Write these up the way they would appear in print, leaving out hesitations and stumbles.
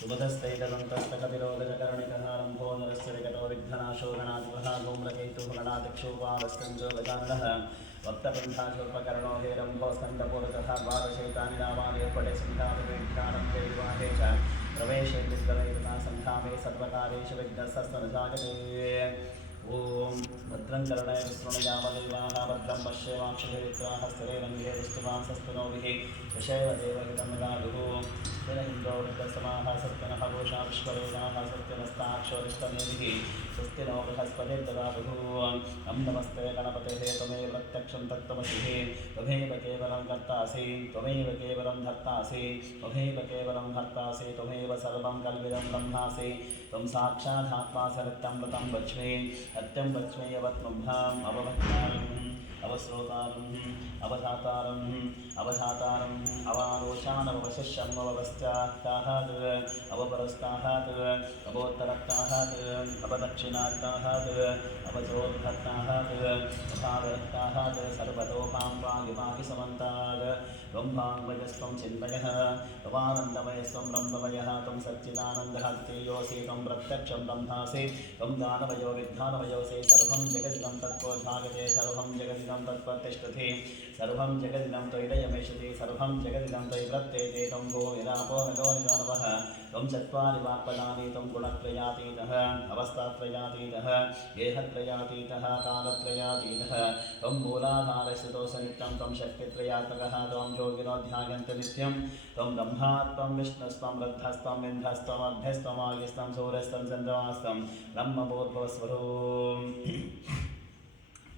सुभदस्तैकदन्तस्तकतिरोधकर्णिकहारम्भो नरस्य विकटो विघ्नाशो गणाधिपः धूम्रकेतुः गणाध्यक्षोपादस्कन्धो गजाननः वक्तपिण्डाचोपकरणो हेरम्भो स्कन्दपूरतः द्वादशैतानि नामानि पटे सन्धातुविघ्नानं विवाहे च प्रवेशे विद्गलैर्ना सन्धामे सर्वकारेषु विघ्नस्तस्तनुजागते ओम भद्रं कर्णे विष्णुयामदेवाः भद्रं पश्येमाक्षभिरित्राः स्थिरैरङ्गे दुष्टुवांसस्तनोभिः विषैव देवहितं गालुः स्थिरहिन्द्रो वृद्धसमाः सत्यनः गोषा विश्ववेदाः सत्यनस्ताक्षोरिष्टनेभिः स्वस्ति नो बृहस्पतिर्ददातुः तं नमस्ते गणपतेः त्वमेव प्रत्यक्षं तत्त्वमसिः त्वमेव केवलं कर्तासि त्वमेव केवलं धर्तासि त्वमेव केवलं हर्तासि त्वमेव सर्वं कल्विदं ब्रह्मासि त्वं साक्षादात्मा सरितं व्रतं वच्मि सत्यं वच्मि अवत्मभ्याम् अवभक्तारम् अवश्रोतारम् अवधातारम् अवधातारम् अवारोषानवशिष्यम् अवपश्चात्ताहात् अवपरस्ताहात् अवोत्तरत्ताहात् अवदक्षिणात्ताहात् अवचोद्भत्ताहात् अभावरत्ताहात् सर्वतोभां वायुवाहि समन्तात् त्वं वाङ्मयस्त्वं चिन्मयः त्वमानन्दमयस्त्वं ब्रह्ममयः त्वं सच्चिदानन्दः द्वितीयोऽसि त्वं प्रत्यक्षं ब्रह्मासि त्वं दानवयो विद्धानवयोऽसि सर्वं जगदिदं तत्त्वोद्धायते सर्वं जगदिदं तत्त्वतिष्ठति सर्वं जगदिदं त्वयिदयमेषति सर्वं जगदिदं त्वयि प्रत्येते त्वं भूमिरापो नगो निजानवः त्वं चत्वारि वाक्पदानि त्वं गुणत्रयातीतः अवस्थात्रयातीतः गेहत्रयातीतः कालत्रयातीतः त्वं मूलाधारस्थितोऽसि नित्यं त्वं शक्तित्रयात्मकः त्वं योगिनो ध्यायन्ति नित्यं त्वं ब्रह्मा त्वं विष्णुस्त्वं रुद्रस्त्वम् इन्द्रस्त्वमभ्यस्त्वमागिस्त्वं सूर्यस्त्वं चन्द्रमास्त्वं ब्रह्मभूर्भुवस्वरूम्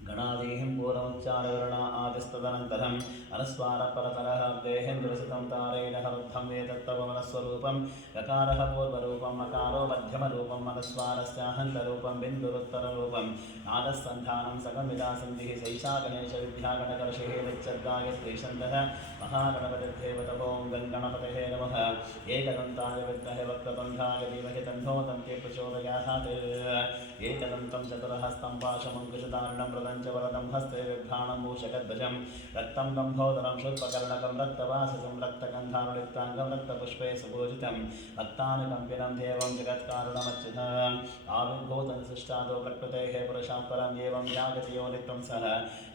गणादेहिं पूर्वमुच्चारवर्ण आदिस्तदनन्तरम् अनुस्वारपरतरः देहेन्द्रसितं तारेण हरुद्धं वेदत्तपवनस्वरूपं गकारः पूर्वरूपम् अकारो मध्यमरूपम् अनुस्वारस्याहन्तरूपं बिन्दुरुत्तररूपं नादस्सन्धानं सकमिदासन्धिः सैषा गणेशविद्यागणकर्षिः नित्यद्गायत्री छन्दः महागणपतिर्देवतभों गणपतये नमः एकदन्ताय विद्महे वक्रतुण्डाय धीमहि तन्नो दन्ते प्रचोदयात् एकदन्तं चतुरहस्तं पाशमङ्कुशधारिणं च वरदं हस्ते विभ्राणं मूषकध्वजं रक्तं लम्भोदरं शुष्पकर्णकं रक्तवाससं रक्तगन्धारुलिप्ताङ्गं रक्तपुष्पे सुपूजितं भक्तानुकम्पिनं देवं जगत्कारणमच्युतम् आविर्भूतनिशिष्टादो प्रकृतेः पुरुषात् परम् एवं यागतियो नित्यं सः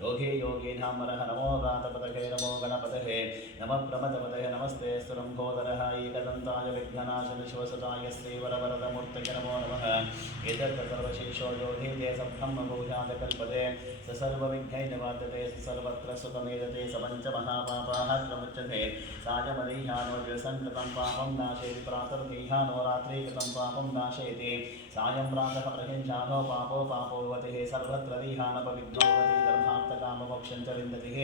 योगी योगीनां वरः नमो व्रातपतये नमो गणपतये नमः प्रमदपतये नमस्ते सुरम्भोदरः एकदन्ताय विघ्ननाशनि शिवसुताय श्रीवरवरदमूर्तये नमो नमः एतत् सर्वशेषो योगी ते सब्रह्मभूयात् कल्पते स सर्वविघ्नैर्निवार्यते स सर्वत्र सुखमेधते स पञ्चमहापापाः प्रमुच्यते सायमदीहानो दिवसङ्कृतं पापं नाशेति प्रातर्दीहानो रात्रिकृतं पापं नाशेति सायं प्रातः प्रहिंसानो पापो पापोवतिः सर्वत्र दीहानपविद्धोवति धर्मार्थकाममोक्षं च विन्दतिः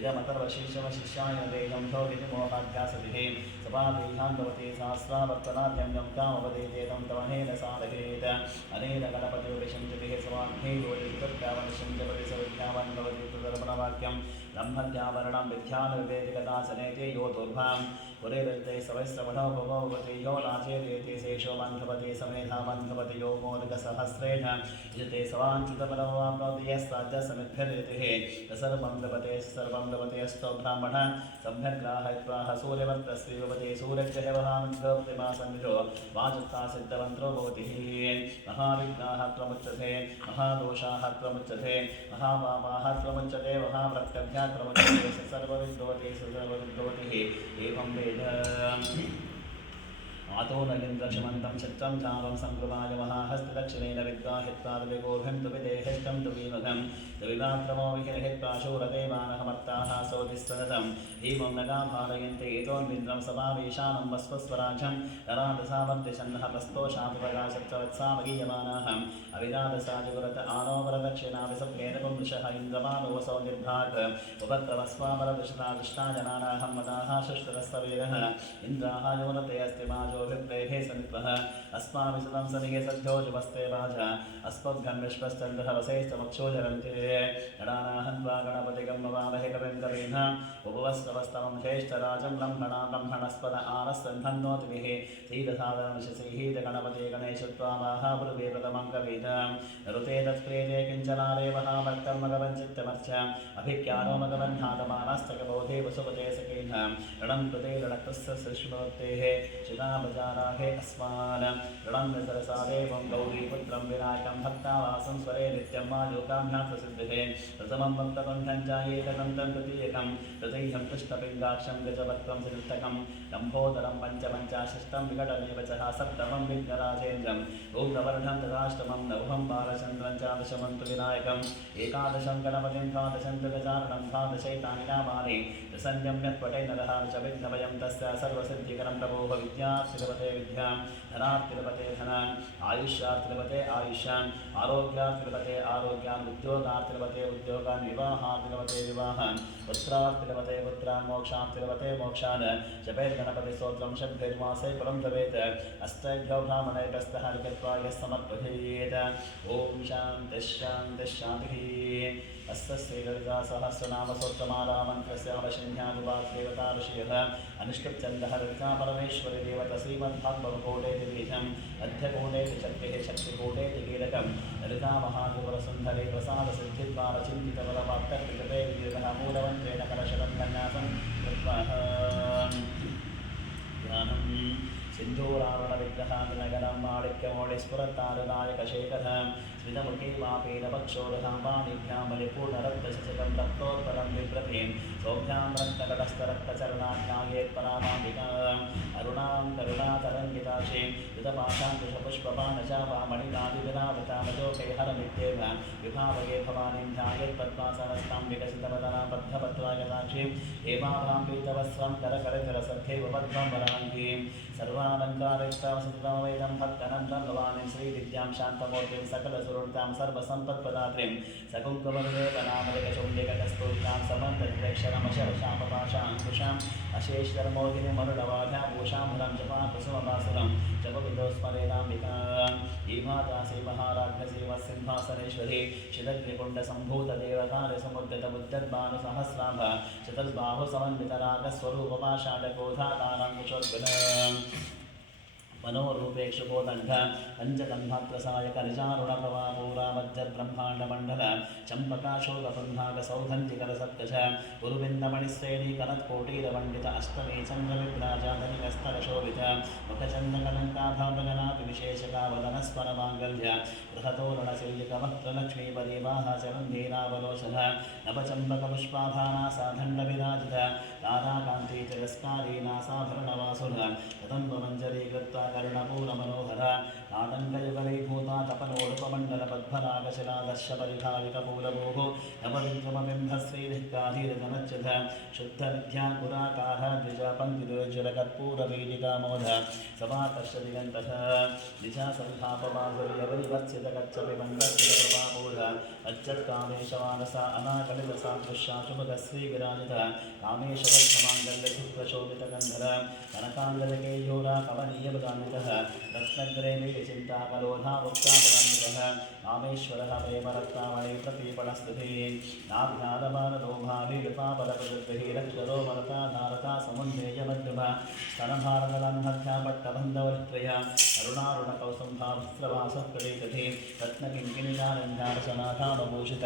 इदमतर्वशिष्यवशिष्याय देहं भोगितिमोहाध्यासतिः सपादीहान् भवति सहस्रावर्तनाद्यं यं कामवदेते तं तवनेन साधयेत् अनेन गणपतिर्विशञ्चतिः स्वाध्यायोदितत्यावनिशञ्चपति सविद्यावान् भवति तदर्पणवाक्यं ब्रह्मद्यावरणं विद्यानुर्वेदिकदासनेति यो दुर्भां पुरेरते सवैश्रवणो भवति यो नाचेदेति शेषो बन्धवति समेधा बन्धवति यो मोदकसहस्रेण यजते सवाञ्चितबलवाप्नोति यस्ताद्य समिद्भिर्यतिः सर्वं लभते अस्तो ब्राह्मणः सम्यग्राहयित्वाः सूर्यवर्तस्त्रीवपति सूर्यग्रहवहामिन्द्रोक्तिमासन्निधो वाचुक्ता सिद्धवन्त्रो भवति महाविघ्नाः त्वमुच्यते महादोषाः त्वमुच्यते महापापाः त्वमुच्यते महाव्रतभ्याः त्वमुच्यते सर्वविद्रोति सर्वविद्रोतिः एवं वेद आतो नलिन्द्रक्षमन्तं चित्रं चापं संकृताय महाहस्तदक्षिणेन विद्गाहित्वाद्विगोभिं तु विदेहिष्टं तु विमघं तु विवात्रमो विहिरहित्वाशूरदेवानहमर्ताः सोऽधिस्तनतं एवं नगा भारयन्ते एतोन्विन्द्रं समावेशानं वस्वस्वराजं नरादसावर्तिषन्नः प्रस्तोषापगाशत्रवत्सामगीयमानाहम् अविरादसाजगुरत आनोपरदक्षिणाविसप्रेणपुंसः इन्द्रमानो वसो निर्भात् उपक्रमस्वापरदृशता दृष्टाजनानाहं मदाः शुष्टरस्तवेदः इन्द्राः योनते अस्ति माजो विप्रेः समित्वः अस्माभि सुतं सनिगे सद्यो जुवस्ते वाजा अस्मभ्यं विश्वश्चन्द्रः वसेश्चमक्षोजरन्ते गणानाहन्वा गणपतिगं नमामहे कविं कवीन् उपवस्त्रवस्तमं ज्येष्ठराजं ब्रह्मणा ब्रह्मणस्पद आनस्सन्धन्नोतिभिः सीदसादनशिसीहीत गणपते गणेशत्वामाह पूर्वे प्रथमं कवीन् ऋते तत्प्रेते किञ्चनारे महाभक्तं मगवञ्चित्तमर्च अभिज्ञानो मगवह्नादमानस्तकबोधे वसुपते सकीन् ऋणं कृते ऋणकृस्य सृष्णोत्तेः शिलापथ प्रजाराहे अस्मान् रणन्यसरसा देवं गौरीपुत्रं विनायकं भक्तावासं स्वरे नित्यं मायोगाभ्यां प्रसिद्धे प्रथमं भक्तकण्ठं चायेकदन्तं तृतीयकं तृतीयं कृष्णपिङ्गाक्षं गजवक्त्रं चतुर्थकं लम्भोदरं पञ्चपञ्चाशष्टं विकटमेव च सप्तमं विघ्नराजेन्द्रं गौरवर्णं तदाष्टमं नवमं बालचन्द्रं चादशमं तु विनायकम् एकादशं गणपतिं द्वादशं तु गजाननं द्वादशैतानि नामानि संयम्यः पटे नरः च विघ्नभयं तस्य सर्वसिद्धिकरं प्रभोः विद्यार्थिलपते विद्यां धनार्थिलपते धनान् आयुष्यार्थिलपते आयुष्यान् आरोग्यार्थिलपते आरोग्यान् उद्योगार्थिलपते उद्योगान् विवाहार्थिलपते विवाहान् पुत्रार्थिलपते पुत्रान् मोक्षार्थिलपते मोक्षान् जपेर्गणपतिस्तोत्रं षड्भिर्मासे परं भवेत् अष्टभ्यो ब्राह्मणैकस्तः लिखित्वा यः समर्पयेत् ॐ शान्तिः शान्तिः शान्तिः अस्य श्रीललितासहस्रनामस्तोत्रमालामन्त्रस्य अवशिन्यानुवाद्देवता ऋषयः अनुष्टुप्छन्दः ललिता परमेश्वरी देवता श्रीमद्भागवतकोटेति बीजम् अध्यकोटेति शक्तिः शक्तिकोटेति कीलकं ललिता महात्रिपुरसुन्दरी प्रसादसिद्धिद्वारचिन्तितबलवाप्तकृते विद्युतः मूलमन्त्रेण कलशलं कन्यासं कृत्वा ध्यानम् सिन्धूरावणविग्रहान् नगरं माणिक्यमौळिस्फुरत्तारुनायकशेखरं स्मितमुखी मापीनपक्षोरहां वाणिभ्यां बलिपूर्णरक्तशशिखं रक्तोत्पलं बिभ्रतीं सौभ्यां रक्तकटस्थरक्तचरणाध्यायेत्परामाम्बिकाम् अरुणां करुणातरङ्गिताक्षीं युतपाशाङ्कुशपुष्पपानचापामणिनादिविनावृतामजोषैहरमित्येव विभावये भवानीं ध्यायेत्पद्मासनस्तां विकसितवदनां बद्धपद्मागताक्षीं हेमाभ्रां पीतवस्त्रं करकरकरसद्धेव पद्मं वराङ्गीं सर्वालङ्कारयुक्तावसतितमवेदं भक्तनन्दं भवानीं श्रीविद्यां शान्तमूर्तिं सकलसुहृतां सर्वसम्पत्प्रदात्रीं सकुङ्कुमविवेकनामलिकशौल्यकस्तूरिकां समन्तरिक्षरमशरशापपाशाङ्कुशाम् अशेश्वरमोहिनीमरुडवाढाभूषां जपाकुसुमवासुरं जपविदोस्मरेणाम्बिकाम् ईमादासी महाराज्ञसेवसिंहासनेश्वरी शितग्निकुण्डसम्भूतदेवकार्यसमुद्यतबुद्धर्भानुसहस्राभ चतुर्बाहुसमन्वितरागस्वरूपपाषाढकोधाताराङ्कुशोद्गलम् मनोरूपेक्षुकोदण्ड पञ्चगन्धप्रसायकनिजारुणप्रभापूरामज्जब्रह्माण्डमण्डल चम्पकाशोकपुन्नागसौगन्धिकरसत्कश गुरुविन्दमणिश्रेणीकरत्कोटीरमण्डित अष्टमे चन्द्रविभ्राजाधनिकस्तरशोभित मुखचन्द्रकलङ्काभरणविशेषकावदनस्वरमाङ्गल्य गृहतोरणशिल्लिकवक्त्रलक्ष्मीपदेवाः चरन्धीरावलोचन नवचम्पकपुष्पाभानासादण्डविराजित ताराकान्तिचरस्कारीनासाभरणवासुर कदम्बमञ्जरीकृत्वा करुणपूर्णमनोहर नाटङ्कयुगलीभूता तपनोडुपमण्डलपद्भरागशिलादर्शपरिधावितपूलभोः नवविक्रमबिम्बश्रीनिःकाधीरधनच्युत शुद्धविद्याङ्कुराकारः द्विजपङ्क्तिदुर्जलकर्पूरवीलिकामोद समाकर्षदिगन्तः निजासन्धापमाधुर्यवैवत्सितकच्छपिबन्धस्थितप्रभापूर अच्युत्कामेशमानसा अनाकलितसादृश्या शुभगश्रीविराजित कामेशवक्षमाङ्गल्यसुप्रशोभितगन्धर कनकाङ्गलकेयोरा कवनीयबुधान्वितः रत्नग्रेणीचिन्ताकलोधामुक्तापदान्वितः कामेश्वरः प्रेमरत्नामणिप्रतीपणस्तुतिः नाभ्यादमानदोभाभिपापदप्रदृतिः रक्षरो मरता धारता समुन्नेयमध्यम स्तनभारतलन्मध्यापट्टबन्धवरित्रय अरुणारुणकौसुम्भावस्त्रवासत्कटीकथि रत्नकिङ्किणिकारञ्जारसनाथामभूषित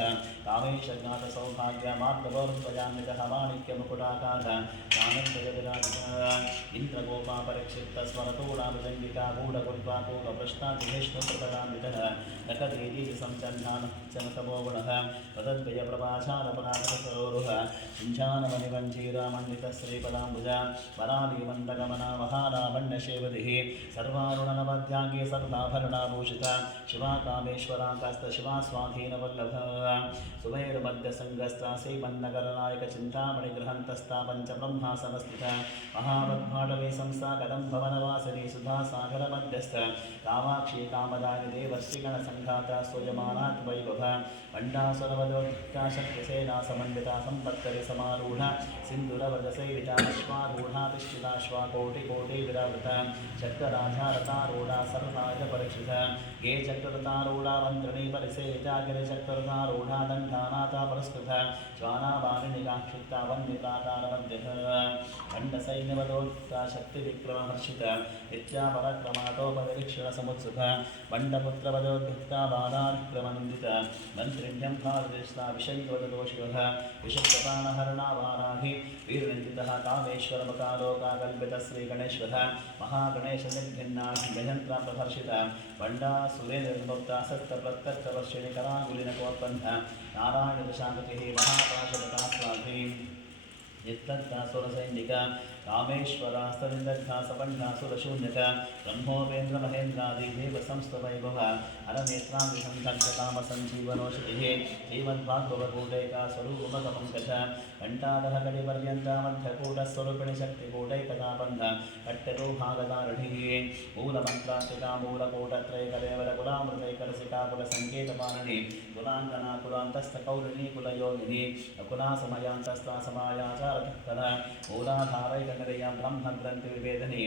कामेशज्ञातसौभाग्यमार्गवोर्ध्वजान्वितः माणिक्यमुकुटाकार ज्ञानत्रयविराजितः इन्द्रगोपापरिक्षिप्तस्वरतोडामृजङ्गिका गूढकुल्पाकूलपृष्ठादिविष्णुप्रपदान्वितः नखदीदीसंचन्नानचनतमो गुणः पदद्वयप्रभासारपरागसरोरुह सिञ्चानमणिमञ्जीरामण्डितश्रीपदाम्बुज वरालीमन्दगमना महारावण्यशेवदिः सर्वारुणनवध्याङ्गे सर्वाभरणाभूषित शिवा कामेश्वराकास्तशिवा स्वाधीनवल्लभ सुमेरुमध्यसङ्गस्ता श्रीमन्नगरनायकचिन्तामणिगृहन्तस्था पञ्चब्रह्मासनस्थित महावद्भाटवे संस्था कदम्भवनवासिनी सुधासागरमध्यस्थ कामाक्षी कामदानि देवर्षिगणसङ्घाता स्वयमानात् वैभव मण्डासुरवदोद्धिता शक्तिसेना समन्विता सम्पत्करि समारूढ सिन्दुरवदसेविता अश्वारूढा तिष्ठिताश्वाकोटिकोटिविरावृता चक्रराजारतारूढा सर्वाजपरीक्षिता गे चक्ररतारूढा मन्त्रिणी परिसेविता गिरिचक्ररतारूढा दण्डानाथा पुरस्कृता ज्वालावारिणिकाक्षिप्ता वन्दिताकारमध्यः खण्डसैन्यवदोत्थिता शक्तिविक्रमहर्षिता नित्यापरक्रमाटोपनिरीक्षणसमुत्सुका बण्डपुत्रवदोद्युक्ता बालाविक्रमनन्दिता मन्त्रिण्यं भागदेष्टा विषयवददोषिवः विषप्रपाणहरणा वाराहि वीरनिन्दितः कामेश्वरमकालोकाकल्पितः श्रीगणेश्वरः महागणेशनिर्भिन्ना गजन्त्रा प्रदर्शिता बण्डा सुरेन्द्रमुक्ता सप्तप्रत्यक्षवर्षिणि कराङ्गुलिनकोत्पन्थ नारायणदशागतिः महापाशवता स्वाधी यत्तत्तासुरसैनिका कामेश्वरास्तनिन्दग्धा सपण्डासुरशून्यका ब्रह्मोपेन्द्रमहेन्द्रादि देवसंस्तवैभव हरनेत्राभिसन्धग्धकामसञ्जीवनोषधिः श्रीमद्भागवतकूटैका स्वरूपमकपङ्कज घण्टादः कलिपर्यन्ता मध्यकूटस्वरूपिणि शक्तिकूटैकताबन्ध कट्टतो भागदारुढिः मूलमन्त्रात्मिका मूलकूटत्रैकदेवरकुलामृतैकरसिका कुलसङ्केतपाणिनि कुलाङ्गना कुलान्तस्थकौलिनी कुलयोगिनी कुलासमयान्तस्था समायाचारतत्पर मूलाधारैकनिलया ब्रह्मग्रन्थिविवेदिनी